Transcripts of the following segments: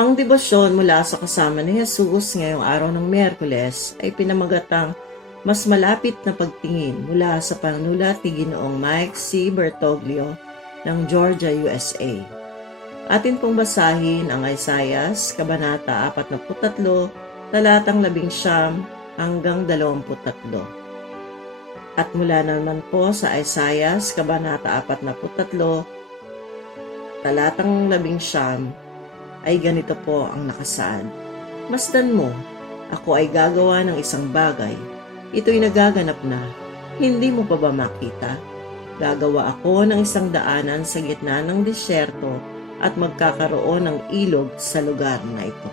Ang debosyon mula sa kasama ni Jesus ngayong araw ng Miyerkules ay pinamagatang mas malapit na pagtingin mula sa panulat ni Ginoong Mike C. Bertoglio ng Georgia, USA. Atin pong basahin ang Isaias, Kabanata 43, talatang 11 hanggang 23. At mula naman po sa Isaias, Kabanata 43, talatang 11, ay ganito po ang nakasaad. Masdan mo, ako ay gagawa ng isang bagay. Ito'y nagaganap na. Hindi mo pa ba makita? Gagawa ako ng isang daanan sa gitna ng disyerto at magkakaroon ng ilog sa lugar na ito.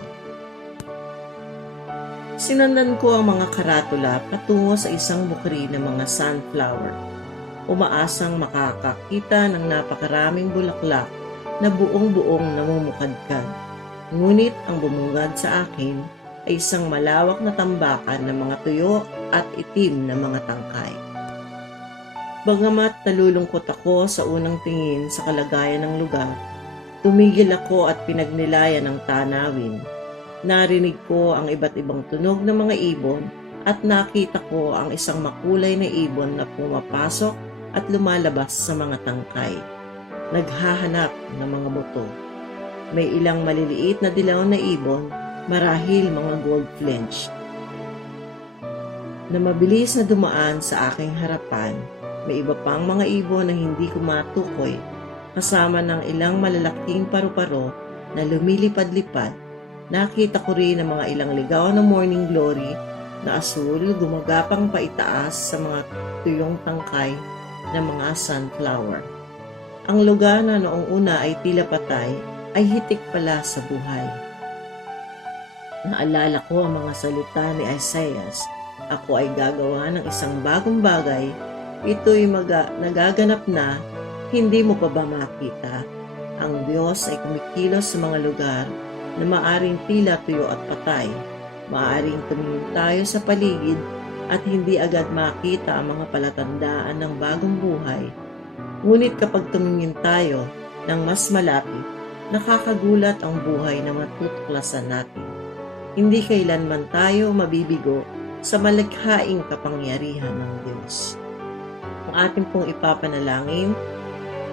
Sinundan ko ang mga karatula patungo sa isang bukri ng mga sunflower. Umaasang makakakita ng napakaraming bulaklak na buong-buong namumukadkad. Ngunit ang bumungad sa akin ay isang malawak na tambakan ng mga tuyo at itim na mga tangkay. Bagamat nalulungkot ako sa unang tingin sa kalagayan ng lugar, tumigil ako at pinagnilayan ng tanawin. Narinig ko ang iba't ibang tunog ng mga ibon at nakita ko ang isang makulay na ibon na pumapasok at lumalabas sa mga tangkay. Naghahanap ng mga buto. May ilang maliliit na dilaw na ibon, marahil mga goldfinch, na mabilis na dumaan sa aking harapan. May iba pang mga ibon na hindi ko matukoy, kasama ng ilang malalaking paru-paro na lumilipad-lipad. Nakita ko rin ang mga ilang ligaw na morning glory na asul gumagapang paitaas sa mga tuyong tangkay ng mga sunflower. Ang lugar na noong una ay tila patay ay hitik pala sa buhay. Naalala ko ang mga salita ni Isaias. Ako ay gagawa ng isang bagong bagay. Ito'y nagaganap na, hindi mo pa ba makita? Ang Diyos ay kumikilos sa mga lugar na maaring tila tuyo at patay. Maaring tumingin tayo sa paligid at hindi agad makita ang mga palatandaan ng bagong buhay. Ngunit kapag tumingin tayo ng mas malapit, nakakagulat ang buhay na matutuklasan natin. Hindi kailanman tayo mabibigo sa malikhaing kapangyarihan ng Diyos. Ang ating pong ipapanalangin,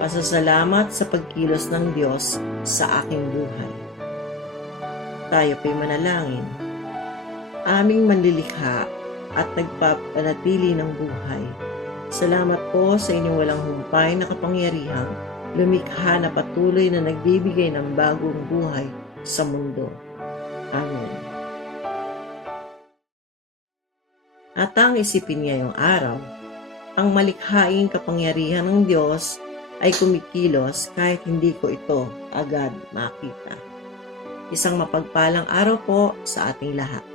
pasasalamat sa pagkilos ng Diyos sa aking buhay. Tayo po'y manalangin. Aming manlilikha at nagpapanatili ng buhay. Salamat po sa inyong walang humpay na kapangyarihang lumikha na patuloy na nagbibigay ng bagong buhay sa mundo. Amen. At ang isipin ngayong araw, ang malikhaing kapangyarihan ng Diyos ay kumikilos kahit hindi ko ito agad makita. Isang mapagpalang araw po sa ating lahat.